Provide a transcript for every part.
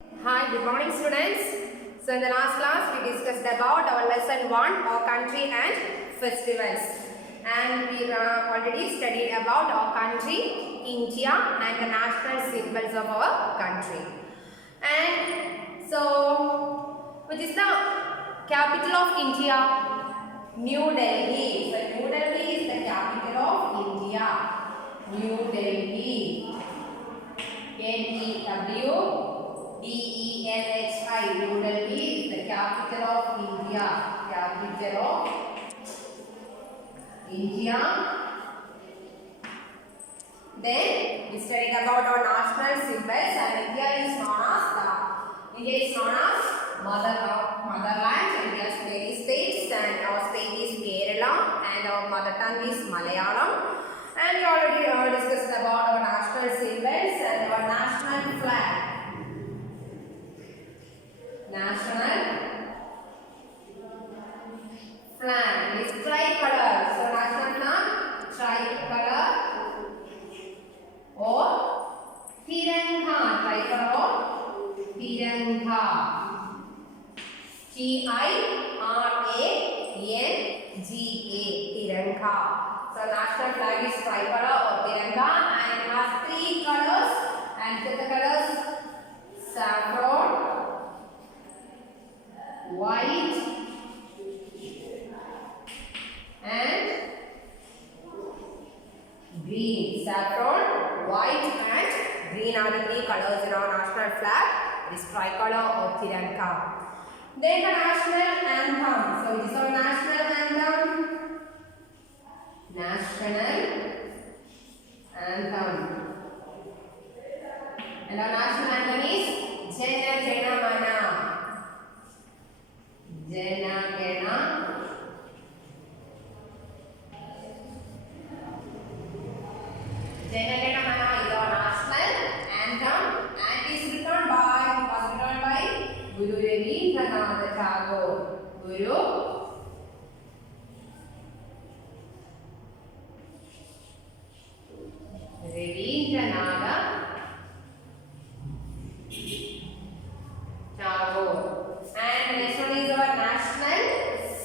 Hi, good morning students. So in the last class we discussed about our lesson 1, our country and festivals. And we already studied about our country, India, and the national symbols of our country. And so, which is the capital of India? New Delhi. So New Delhi is the capital of India. New Delhi. N-E-W-D-E-L-H-I. New Delhi is the capital of India. Capital of India. Then we studied about our national symbols, and India is known as motherland. India's many states, and our state is Kerala, and our mother tongue is Malayalam. And we already discussed about our national symbols and our national flag. National flag is tricolor. So national flag, tricolor or Tiranga. Tricolor or Tiranga. T-I-R-A-N-G-A. Tiranga. So national flag is tricolor or Tiranga, and it has 3 colors. And the colors: saffron, white, and green. Saffron, white, and green are the 3 colors in our national flag. It is tricolor or Tiranga. Then the national anthem. So it is our national anthem. National anthem. And our national anthem is Jana Jana Mana. Jana Jana Jana Jana Mana is our national anthem, and is written by Guru Rabindranath Tagore. Guru Rabindranath Tagore. And next one is our national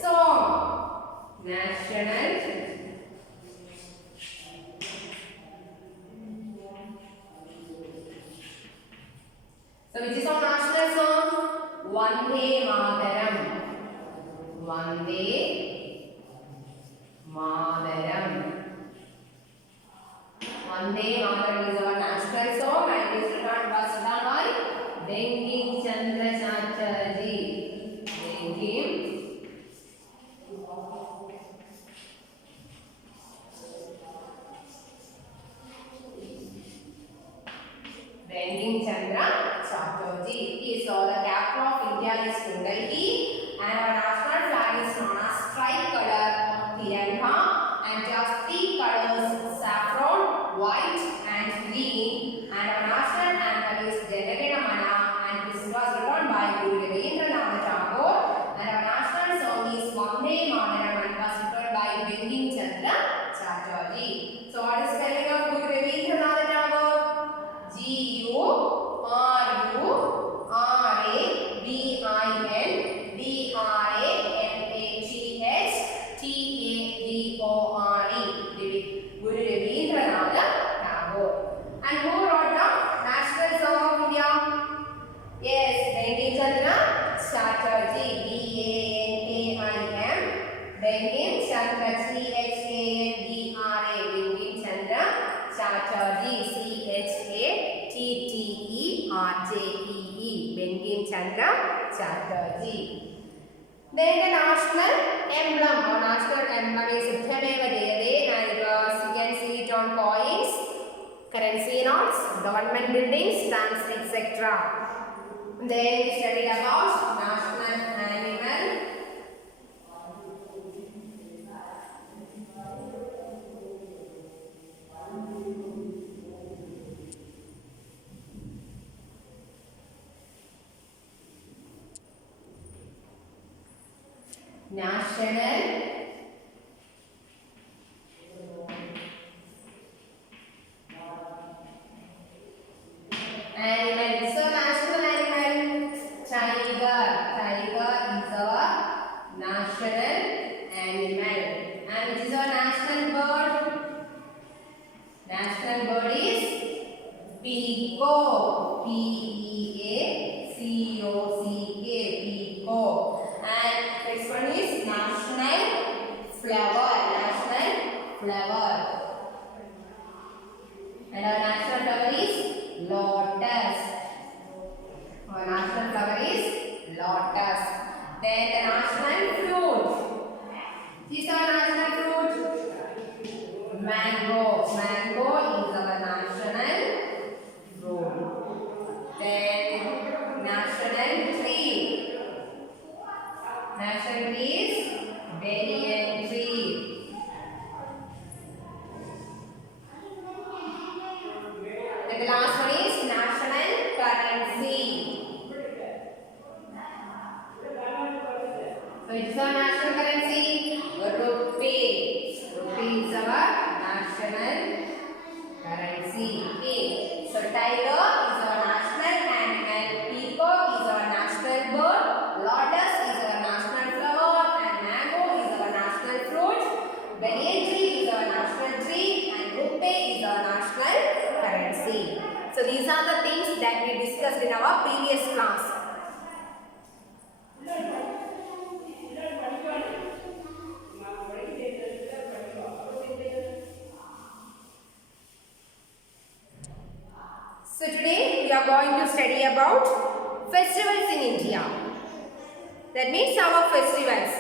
song. National So which is our national song? Vande Mataram. Vande Mataram. Vande Mataram is our national song, and it is written by Bankim Chandra Chatterjee. Bankim Chandra Chatterjee. So the capital of India is New Delhi, and our national flag is known as tricolor or Tiranga, and just 3 colors: saffron, white, and green. And our national anthem is Jana Jana Mana, and this was written by Guru Rabindranath Tagore. And our national song is Vande Mataram, and was written by Bankim Chandra Chatterjee. So what is spelling of Guru Rabindranath Tagore? G-U-R-U-R-A-B-I-N-D-R-A-N-A-T-H-T-A-G-O-R-E. Guru Rabindranath Tagore. And who wrote the national song of India? Yes, Bankim Chandra Chatterjee. B-A-N-K-I-M. Bankim Chandra C-H-A-N-D-R-A. Bankim Chandra Chatterjee. C-H-A-T-T-E-R-J-E-E. Bankim Chandra Chatterjee. Then the national emblem. Our national emblem is Uttameva Jayade, and you can see it on coins, currency notes, government buildings, stamps, etc. Then we studied about national animal. National animal. So national animal which is our national currency? Rupee. Rupee is our national currency. Okay. So tiger is our national animal, peacock is our national bird, lotus is our national flower, and mango is our national fruit. Banyan tree is our national tree, and rupee is our national currency. So these are the things that we discussed in our previous class. So today we are going to study about festivals in India. That means our festivals.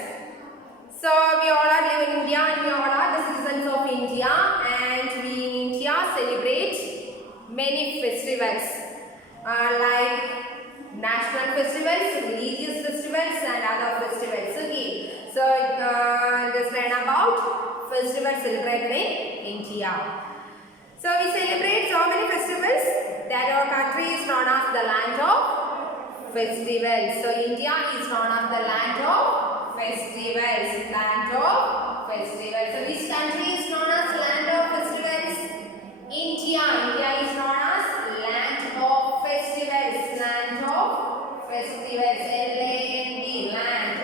So we all are living in India and we all are the citizens of India, and we in India celebrate many festivals like national festivals, religious festivals and other festivals. Okay. So just learn about festivals celebrated in India. So we celebrate so many festivals that our country is known as the land of festivals. So India is known as the land of festivals. Land of festivals. So which country is known as land of festivals? India. India is known as land of festivals. Land of festivals. L-A-N-D. Land.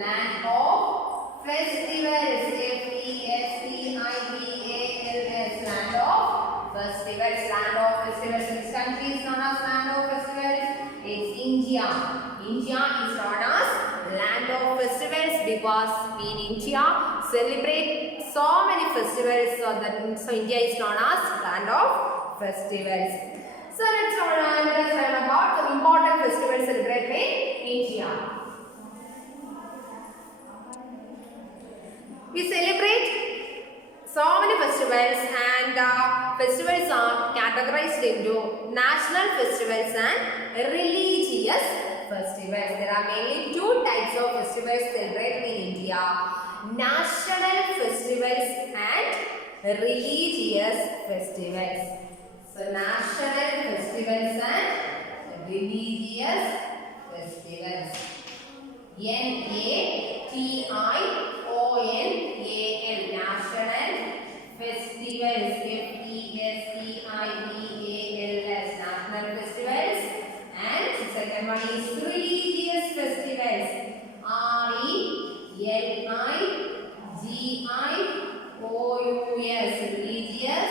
Land of festivals. F-E-S-T-I-V-A-L-S. Land of festivals. Land of festivals. Which country is known as land of festivals? It's India. India is known as land of festivals because we in India celebrate so many festivals. So India is known as land of festivals. So let's learn about the important festivals celebrated in India. We celebrate so many festivals, and festivals are categorized into national festivals and religious festivals. There are mainly two types of festivals celebrated in India: national festivals and religious festivals. So national festivals and religious festivals. N-A-T-I-O-N-A-L. National festivals. F-E-S-T-I-V-A-L-S. National festivals. And the second one is religious festivals. R-E-L-I-G-I-O-U-S. Religious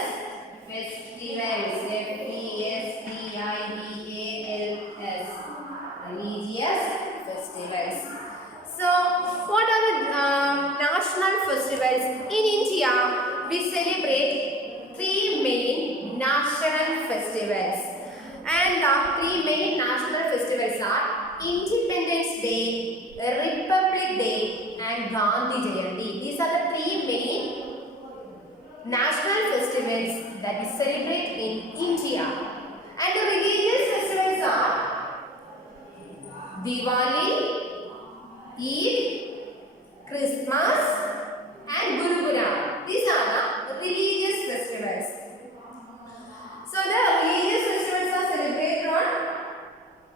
festivals. F-E-S-T-I-V-A-L-S. Religious festivals. So, what are the national festivals? In India, we celebrate three main national festivals. And the three main national festivals are Independence Day, Republic Day and Gandhi Jayanti. These are the three main national festivals that we celebrate in India. And the religious festivals are Diwali, Eid, Christmas and Guru Puram. These are the religious festivals. So the religious festivals are celebrated on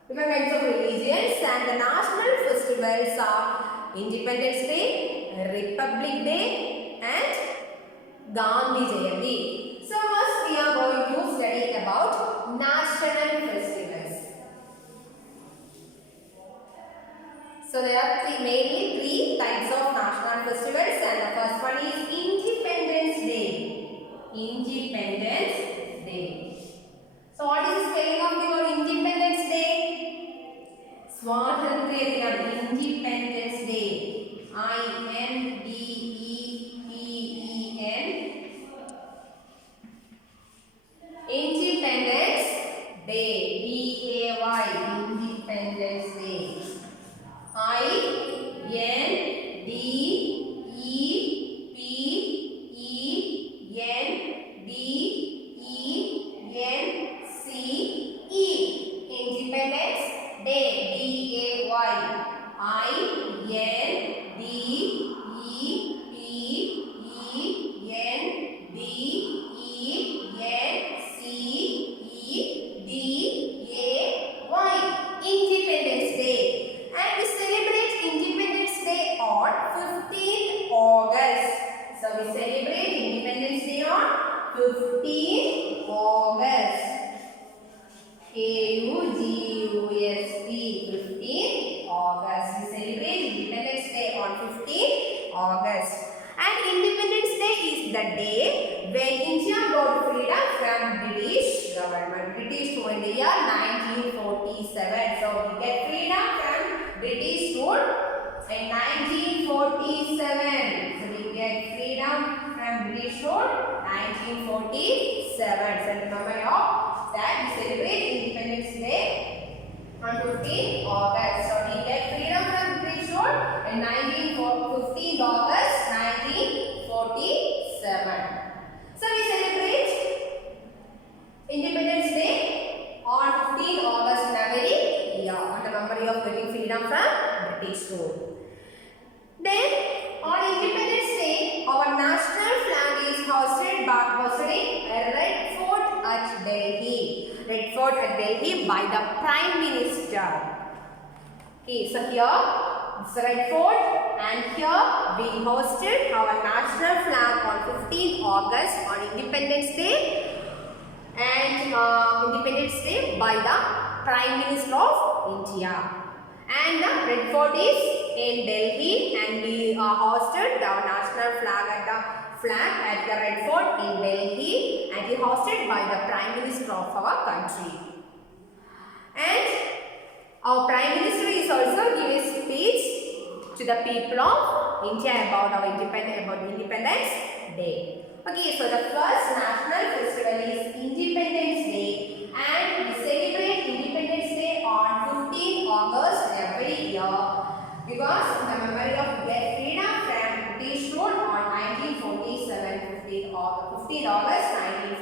different kinds of religions, and the national festivals are Independence Day, Republic Day and Gandhi Jayanti. So first we are going to study about national festivals. So there are mainly three types of national festivals, and the first one is Independence Day. Independence Day. So what is the spelling of the word Independence Day? Swatantriya Dinam. Independence Day. I-N-D-E-P-E-N. Independence Day. D-A-Y. Independence Day. I-N-D-E-P-E-N-D-E-N-C-E. Independence Day. D-A-Y. I-N-D-E-P-E-N-D-E-N-C-E-D-A-Y. Independence Day. And we celebrate Independence Day on government. British rule in the year 1947. So we get freedom from British rule in 1947. So we get freedom from British rule 1947. So remember that we celebrate Independence Day on 15th August. So we get freedom from British rule in 15th August 1947. So we celebrate Independence Day on 15th August in every year on the memory of getting freedom from British rule. Then on Independence Day, our national flag is hosted in Red Fort at Delhi. Red Fort at Delhi by the Prime Minister. Okay, so here it's Red Fort, and here we hosted our national flag on 15th August on Independence Day, and Independence Day by the Prime Minister of India. And the Red Fort is in Delhi, and we hosted our national flag at the Red Fort in Delhi, and we hosted by the Prime Minister of our country. And our Prime Minister is also giving a speech to the people of India about our Independence Day. Okay, so the first national festival is Independence Day, and we celebrate Independence Day on 15th August every year because the memory of their freedom from British rule on 1947, 15th August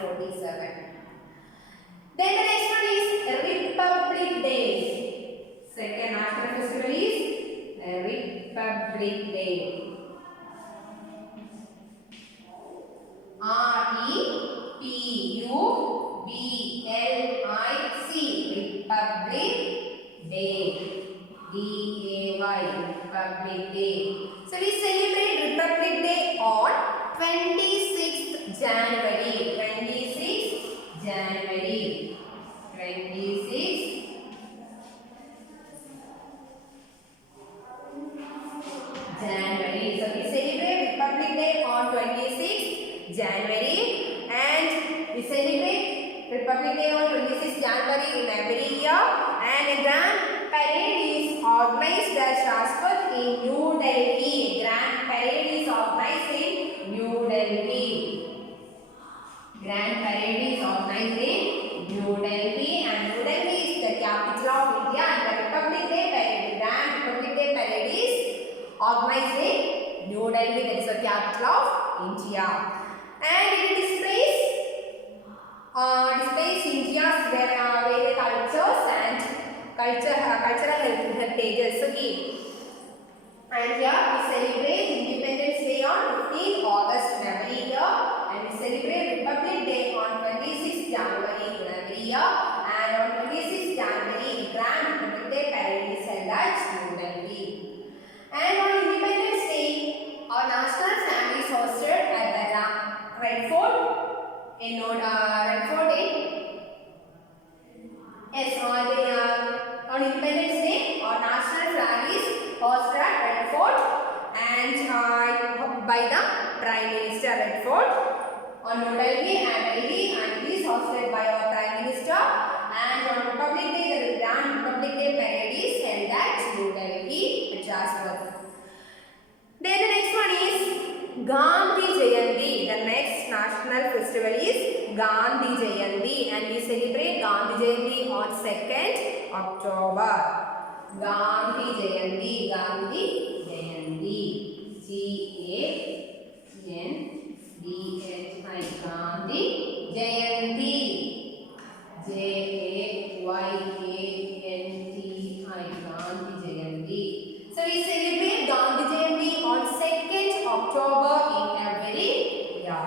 1947. Then the next one is Republic Day. Second national festival is Republic Day. R-E-P-U-B-L-I-C, Republic Day. D-A-Y, Republic Day. So we celebrate Republic Day on 26th January. 26th January. 26th January. So we celebrate Republic Day on 26th January, and we celebrate Republic Day on 26th January in every year, and a grand parade is organized at Rajpath in New Delhi. Grand parade is organized in New Delhi. Grand parade is organized in New Delhi, and New Delhi is the capital of India, and the Republic Day parade, Grand Republic Day parade is organized in New Delhi, that is the capital of India. And it displays India's various cultures and cultural heritages. Okay. And here we celebrate Independence Day on 15th August in every year, and we celebrate Republic Day on 26th January in every year, and on 26th January Grand Republic Day parade is held at New Delhi. And on Independence Day, our national flag is hosted at the Red Fort in Red Fort in on Independence Day, our national flag is hosted at Red Fort, and by the Prime Minister. Red Fort on New Delhi and Delhi, and it is hosted by our Prime Minister. And on Republic Day, the Grand Republic Day parade is held at New Delhi, Rajpath. Then the next one is Gandhi Jayanti. The next national festival is Gandhi Jayanti, and we celebrate Gandhi Jayanti on 2nd October. Gandhi Jayanti, Gandhi Jayanti, G-A-N-D-H-I, Gandhi Jayanti, J-A-Y-A-N-T-I, Gandhi Jayanti. So we celebrate Gandhi Jayanti on 2nd October in every year.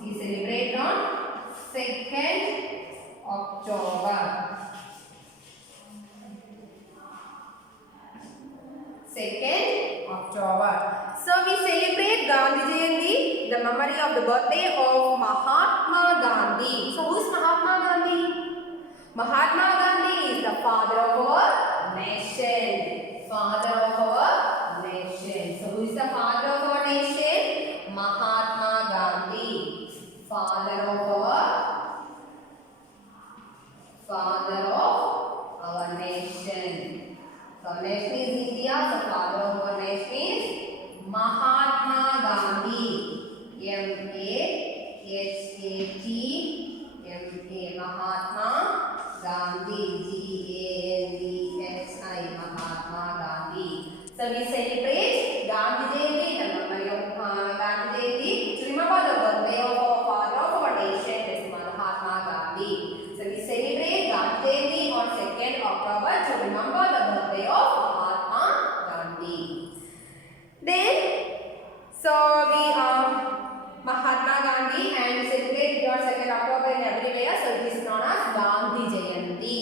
We celebrate on 2nd October. 2nd October. So we celebrate Gandhi Jayanti, the memory of the birthday of Mahatma Gandhi. So who is Mahatma Gandhi? Mahatma Gandhi is the father of our nation. Father of our nation. So who is the father of our nation? Mahatma Gandhi. Father of our So our nation is India. So father of our nation is Mahatma Gandhi. M-A-H-A-T-M-A Mahatma Gandhi. G-A-N-D-H-I Mahatma Gandhi. So we celebrate Gandhi Jayanti, the memory of Gandhi Jayanti, to remember the birthday of our father of our nation, that is Mahatma Gandhi. So we celebrate Gandhi Jayanti on 2nd October to remember the birthday of Mahatma Gandhi. Then, so we Mahatma Gandhi and we celebrate on 2nd October in everywhere. So it is known as Gandhi Jayanti.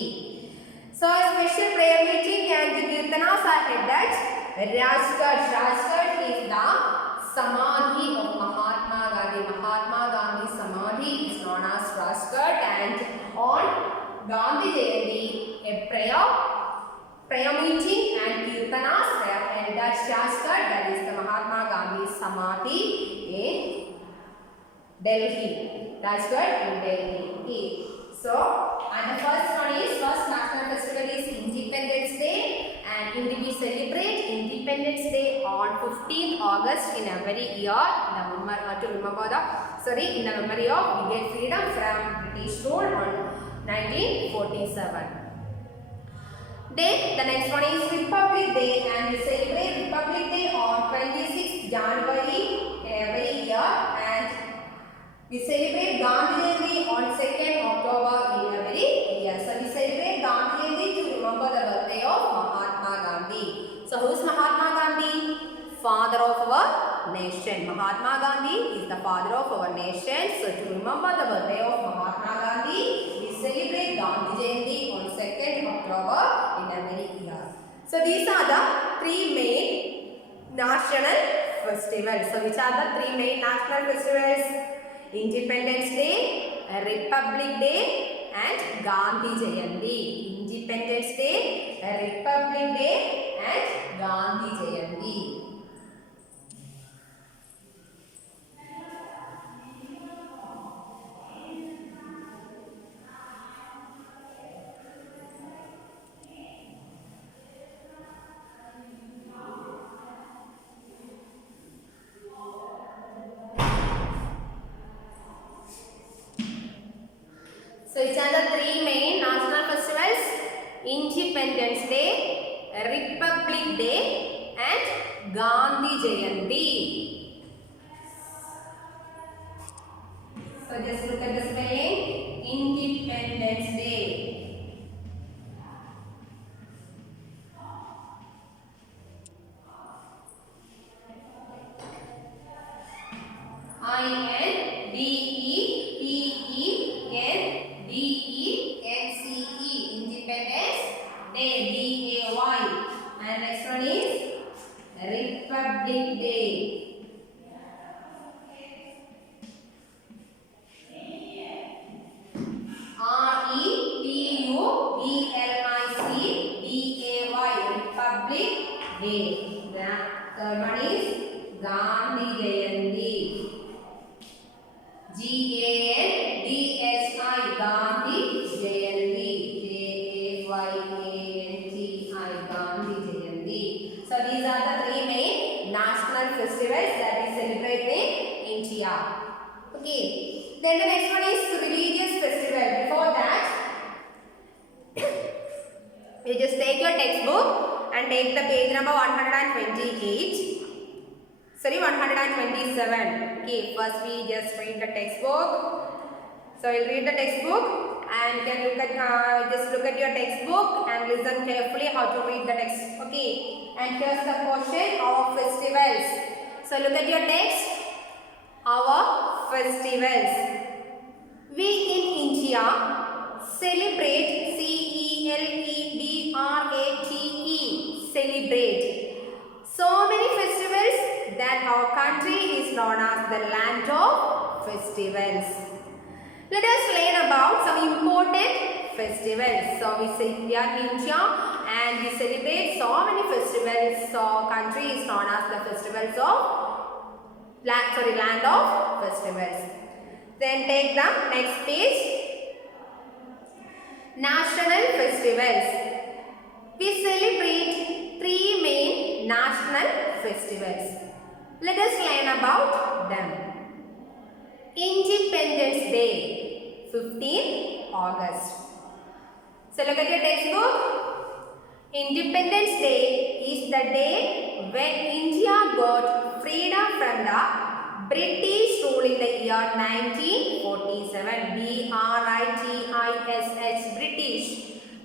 So a special prayer meeting and the Kirtanas are held at Rajghat. Rajghat is the Samadhi of Mahatma Gandhi. Mahatma Gandhi's Samadhi is known as Rajghat, and on Gandhi Jayanti, a prayer meeting and Kirtanas were held at Rajghat, that is the Mahatma Gandhi's Samadhi in Delhi. Rajghat in Delhi. Okay. So, and the first national festival is Independence Day, and we celebrate Independence Day on 15th August in every year to remember in the memory of we get freedom from British rule on 1947. Then the next one is Republic Day, and we celebrate Republic Day on 26th January every year, and we celebrate Gandhi Jayanti on 2nd October in every year. So we celebrate Gandhi Jayanti to remember the birthday of Mahatma Gandhi. So who is Mahatma Gandhi? Father of our nation. Mahatma Gandhi is the father of our nation. So to remember the birthday of Mahatma Gandhi, we celebrate Gandhi Jayanti on 2nd October in every year. So these are the three main national festivals. So which are the three main national festivals? Independence Day, Republic Day and Gandhi Jayanti. Independence Day, Republic Day and Gandhi Jayanti. So which are the three main national festivals? Independence Day, Republic Day and Gandhi Jayanti. So just look at the spelling. Independence Day. I-N-D-E-P-E-N-D-E-N-C-E. Independence Day. D-A-Y. And next one is Republic Day. R-E-P-U-B-L-I-C-D-A-Y. Republic Day. The third one is Gandhi Jayanti. G-A-N-D-H-I. Gandhi Jayanti. J-A-Y-A-N-T-I. Gandhi Jayanti. So these are the three main national festivals that we celebrate in India. Okay. Then the next one is religious festival. Before that, you just take your textbook and take the page number 128. Sorry, 127. Okay, first we just read the textbook. So we'll read the textbook and can look at just look at your textbook and listen carefully how to read the text. Okay, and here's the question of festivals. So look at your text. Our festivals. We in India celebrate, C-E-L-E-B-R-A-T-E, celebrate so many festivals that our country is known as the land of festivals. Let us learn about some important festivals. So we are in India and we celebrate so many festivals. So our country is known as the festivals of land of festivals. Then take the next page. National festivals. We celebrate festivals. Let us learn about them. Independence Day, 15th August. So look at your textbook. Independence Day is the day when India got freedom from the British rule in the year 1947. B-R-I-T-I-S-H, British.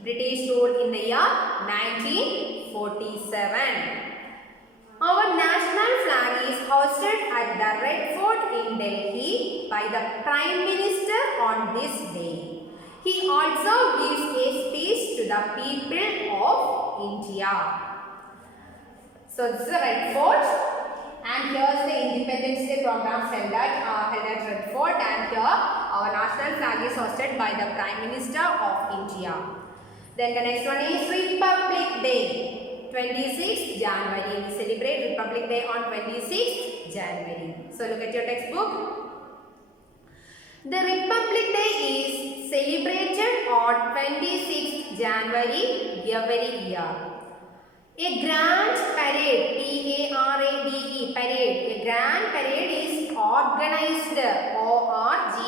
British rule in the year 1947. Our national flag is hoisted at the Red Fort in Delhi by the Prime Minister on this day. He also gives a speech to the people of India. So this is the Red Fort, and here's the Independence Day programs held at Red Fort, and here our national flag is hoisted by the Prime Minister of India. Then the next one is Republic Day, 26th January. We celebrate Republic Day on 26th January. So look at your textbook. The Republic Day is celebrated on 26th January every year. A grand parade, P-A-R-A-D-E, parade. A grand parade is organized, O-R-G-A-N-I-S-E-D,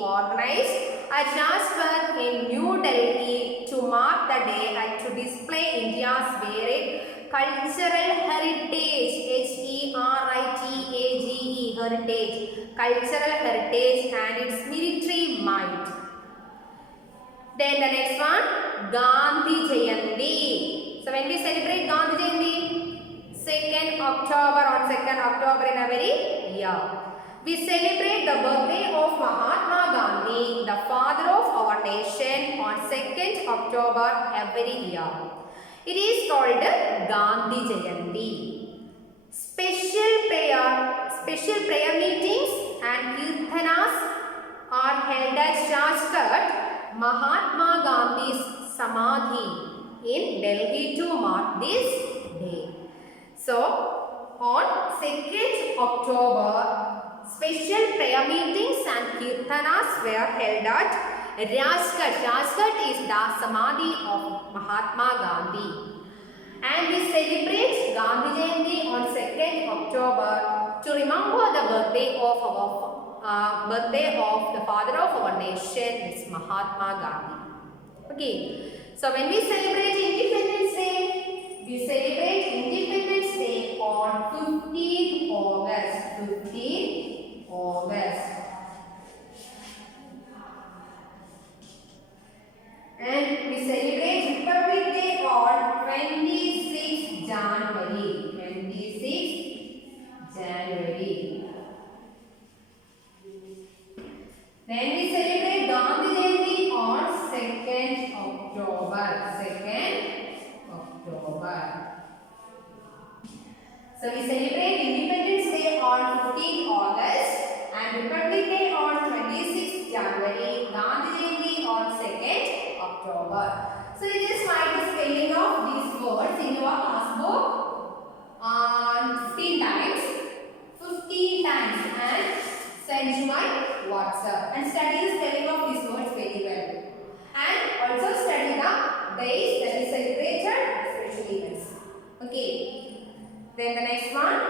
organized at Rajpath in New Delhi to mark the day and to display India's varied cultural heritage, H-E-R-I-T-A-G-E, heritage, cultural heritage and its military might. Then the next one, Gandhi Jayanti. So when we celebrate Gandhi Jayanti, 2nd October, on 2nd October in every year. We celebrate the birthday of Mahatma Gandhi, the father of our nation, on 2nd October every year. It is called Gandhi Jayanti. Special prayer meetings and kirtanas are held at Rajghat, Mahatma Gandhi's Samadhi in Delhi to mark this day. So, on 2nd October, special prayer meetings and kirtanas were held at Rajghat. Rajghat is the Samadhi of Mahatma Gandhi. And we celebrate Gandhi Jayanti on 2nd October to remember the birthday of the father of our nation, is Mahatma Gandhi. Okay, so when we celebrate Independence Day, we celebrate Independence Day on 15th August. 15th August. And we celebrate Republic Day on 26th January. 26th January. Then we celebrate Gandhi Jayanti on 2nd October. 2nd October. So we celebrate Independence Day on 15th August and Republic Day on 26th January. Gandhi Jayanti on 2nd October. So you just write the spelling of these words in your class book 15 times. 15 times and send to my WhatsApp and study the spelling of these words very well. And also study the days that is celebrated special events. Okay. Then the next one.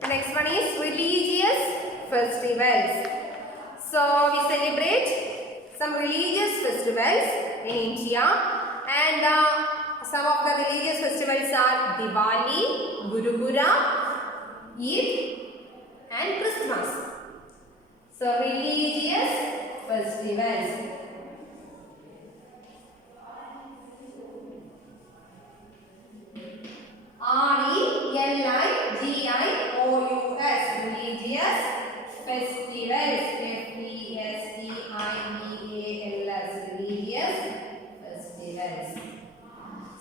The next one is religious festivals. So we celebrate some religious festivals in India, and some of the religious festivals are Diwali, Guru Purab, Eid and Christmas. So religious festivals. R-E-L-I-G-I-O-U-S, religious festivals. F-E-S-T-I-V-A-L-S, religious festivals.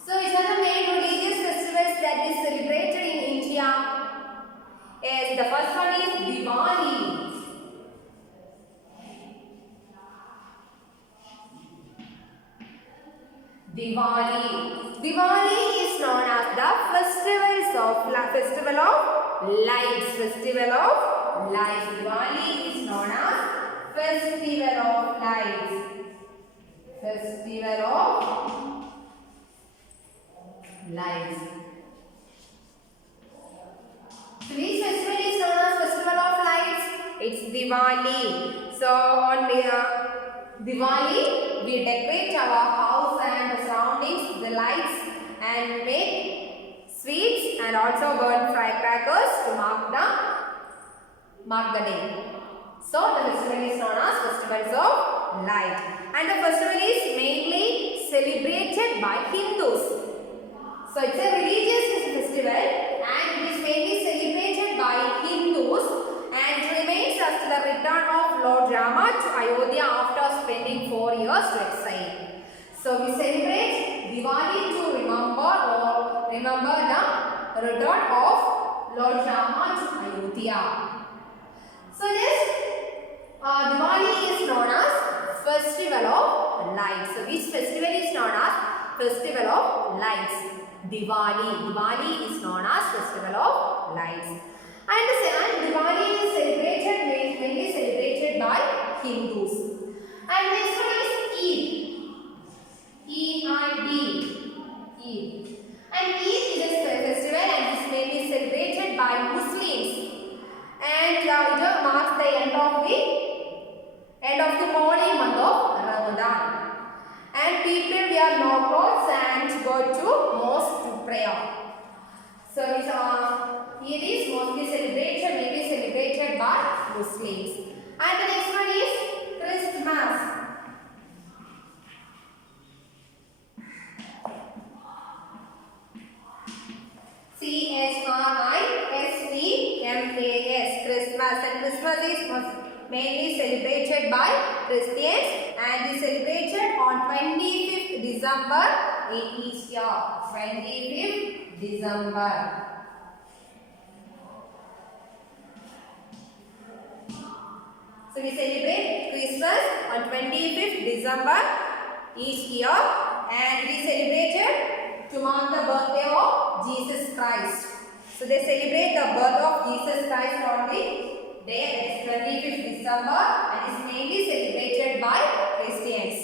So which are the main religious festivals that is celebrated in India? Yes, the first one is Diwali. Diwali. Diwali is known as the festival of lights. Festival of lights. Diwali is known as festival of lights. Festival of lights. So which festival is known as festival of lights? It's Diwali. So on Diwali, we decorate our house and the surroundings, the lights, and make sweets and also burn firecrackers to mark the day. So the festival is known as festivals of light, and the festival is mainly celebrated by Hindus. So it's a religious festival and it is mainly celebrated by Hindus and remains as the return of Lord Rama to Ayodhya after spending 4 years to exile. So we celebrate Diwali to remember the return of Lord Rama to Ayodhya. So this Diwali is known as Festival of Lights. So which festival is known as Festival of Lights? Diwali. Diwali is known as Festival of Lights. And Diwali is mainly celebrated by Hindus. And next one is Eid. E-I-D. Eid. And Eid is a festival and is mainly celebrated by Muslims. And it marks the end of the holy month of Ramadan. And people wear no clothes and go to mosque to prayer. So Eid is mainly celebrated by Muslims. And the next one is Christmas. C-H-R-I-S-T-M-A-S. Christmas. And Christmas is mainly celebrated by Christians and is celebrated on 25th December in each year. 25th December. So we celebrate Christmas on 25th December each year and we celebrated to mark the birthday of Jesus Christ. So they celebrate the birth of Jesus Christ on the day, 25th December, and is mainly celebrated by Christians.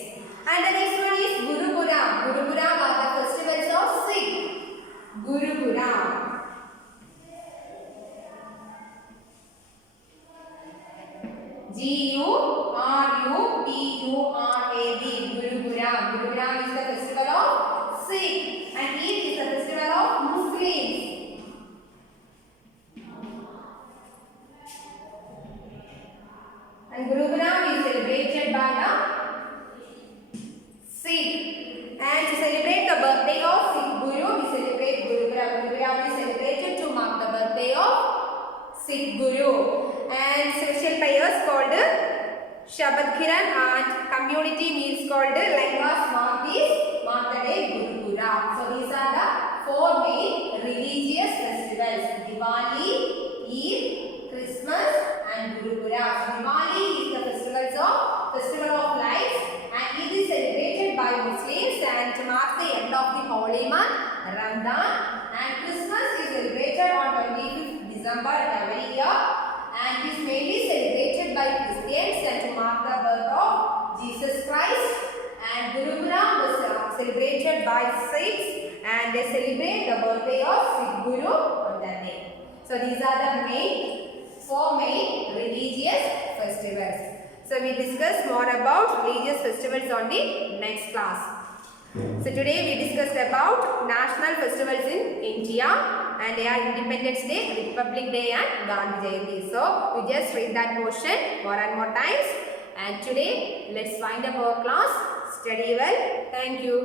And the next one is Guru Puram. Guru Puram are the festivals of Sikh. Guru Puram. G-U-R-U-P-U-R-A-D. Guru Puram. Guru Puram is the festival of Sikh, and Eid is the festival of Muslims. And Guru Puram is celebrated by the Sikh. And to celebrate the birthday of Sikh Guru, we celebrate Guru Puram. Guru Puram is celebrated to mark the birthday of Sikh Guru. And special prayers called Shabad Kiran and community meals called Langas mark the day Guru Puram. So these are the 4 main religious festivals: Diwali, Eid, Christmas, and Guru Puram. So Diwali is the festival of lights, and Eid is celebrated by Muslims and to mark the end of the holy month Ramadan. And Christmas is celebrated on 25th December every year, and is mainly celebrated by Christians and to mark the birth of Jesus Christ. And Guru Puram was celebrated by Sikhs, and they celebrate the birthday of Sikh Guru on that day. So these are the 4 main religious festivals. So we discuss more about religious festivals on the next class. So today we discussed about national festivals in India, and they are Independence Day, Republic Day, and Gandhi Jayanti. So we just read that portion more and more times. And today let's wind up our class. Study well. Thank you.